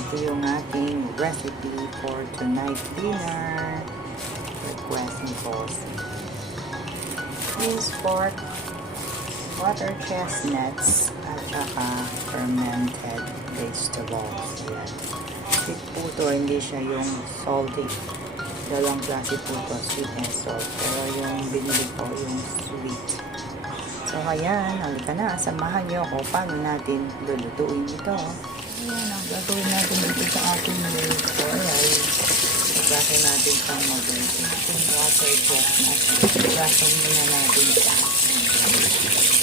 ito yung ating recipe for tonight's dinner. Request ni Bossy. Minced pork, water chestnuts, at saka fermented vegetables. Yan. Sweet po to, hindi siya yung salty. Dalawang klase po to, sweet and salt. Pero yung binili ko, yung sweet. So, ayan, halika na. Samahan nyo ako paano natin lulutuin ito. Ayan, ang gagawin natin dito sa ating milk ay pagkasa natin siyang mag-ulit. Yung water chestnut. Pagkasa muna natin siya.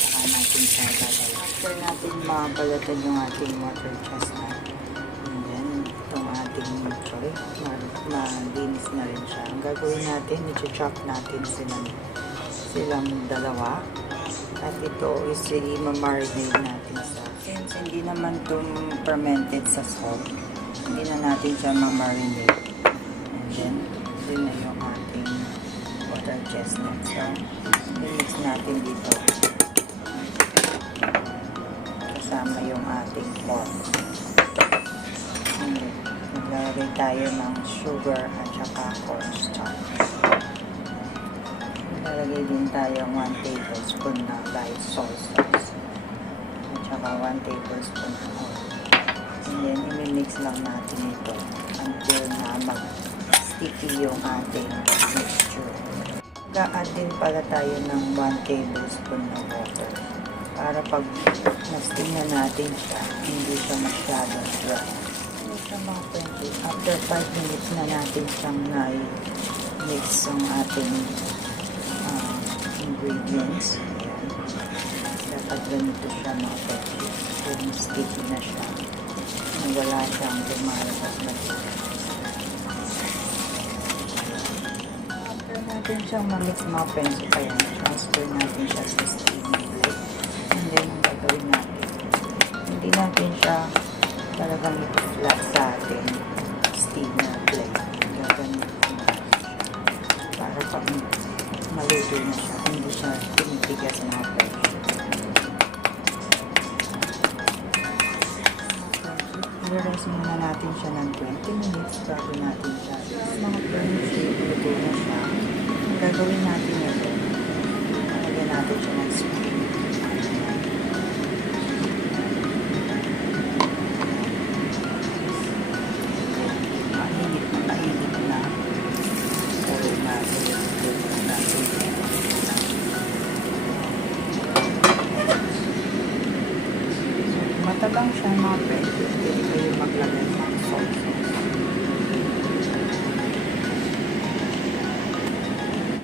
Saka natin siya gagawin. After natin mabalatan yung ating water chestnut. And then, itong ating choy, malinis na rin siya. Ang gagawin natin, i-chop natin silang dalawa. At ito is i-marinate natin sa. Since hindi naman itong fermented sa salt, hindi na natin siya ma-marinate. And then, yun na yung ating water chestnut. So, i-mix natin dito. Kasama yung ating pork. And then, maglalagay tayo ng sugar at saka cornstarch. Lalagay din tayo 1 tablespoon na light soy sauce. At saka 1 tablespoon na oil. And then, i-mix lang natin ito until na mag-sticky yung ating mixture. Ga-add din pala tayo ng 1 tablespoon na water. Para pag na-steam na natin siya, hindi siya masyadong dry. After 5 minutes na natin siyang na-mix ang ating ingredients. Ayan. Dapat ganito siya mga pwede. Kung sticky na siya. Wala siyang lumalabas na dito. After natin siyang ma-mix mga friends, kaya transfer natin siya sa steaming plate. And then, ang gagawin natin, hindi natin siya talagang flat sa ating steamer plate. Gagawin para pag maluto na siya, hindi siya tinitigas na pressure. I-rest muna natin siya ng 20 minutes bago natin siya. Mga friends, luto na siya. Ang gagawin natin ito, nalagyan natin siya ng spoon. Mainit na. Pero natin matabang siya mga friends, hindi kayo maglagay ng salt.